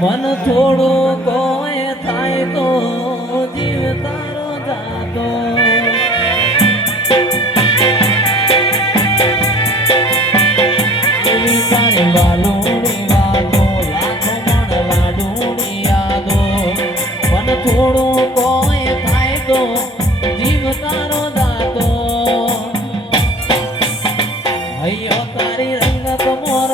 મન થોડું કોઈ થાય તો જીવ તારો જાતો એવી તારી વાલોડી વાતો લાખો મણ લાડુડી યાદો મન થોડું કોઈ થાય તો જીવ તારો જાતો હૈયો તારી રંગત મોર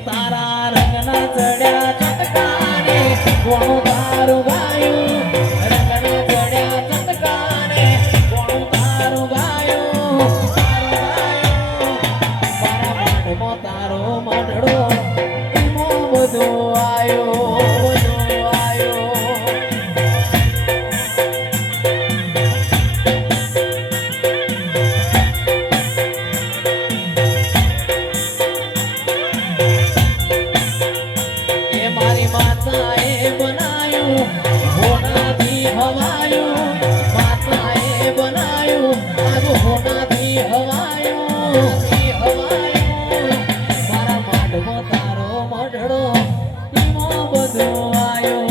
તારા રંગના ચડ્યા ચટકાને કોણું તારું ગાયું રંગના ચડ્યા ચટકાને કોણું તારું ગાયું મારા મઢમાં તારો મઢડો એમાં બધું આયો મારી માતાએ બનાયું હોનાથી હવાયું માતાએ બનાયું આજ હોનાથી હવાયું મારા માઢમાં તારો મઢડો એમાં બધું આયો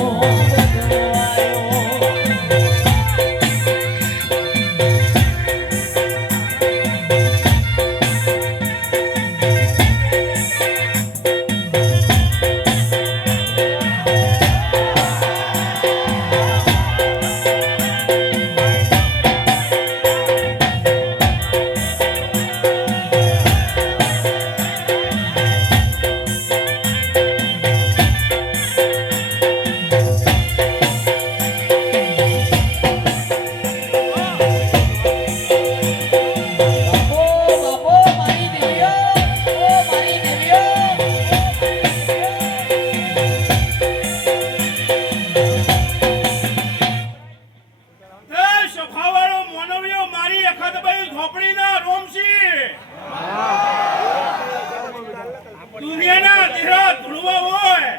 દુનિયાના દેહરા ધૂળવા હોય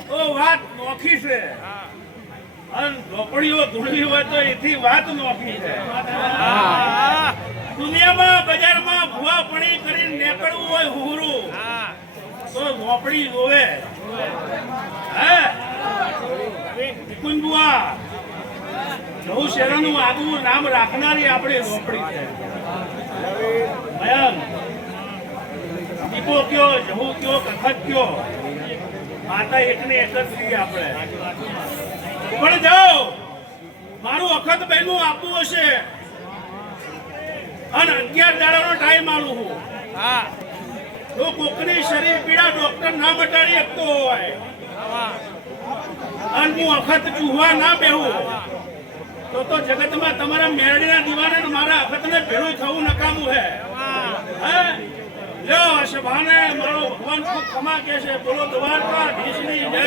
તો વાત નોખી છે અને ઝોપડીઓ ધૂળવી હોય તો એથી વાત નોખી છે દુનિયામાં બજારમાં ભૂવા પડી કરીને નીકળવું હોય હુરું તો ઝોપડી જોવે કુંજબુઆ નવું શહેરનું આગવું નામ રાખનારી આપણી ઝોપડી છે દીપો કયો જહુ કયો કથક કયો માતા એકને એક જ છીએ આપણે પણ જાઓ મારું અખત બહેનું આપવું હશે અને 11 દાડાનો ટાઈમ આલું હું જો કોકની શરીર પીડા ડોક્ટર ના મટાડી શકતો હોય અને હું અખત ચૂહવા ના બેહું તો જગતમાં તમારા મેરડીના દીવાને મારા અખતને ભેળું થવું નકામું હે લો સભાને મારો ભગવાન ખૂબ ખમા કે છે બોલો દ્વારકા ધીશની જય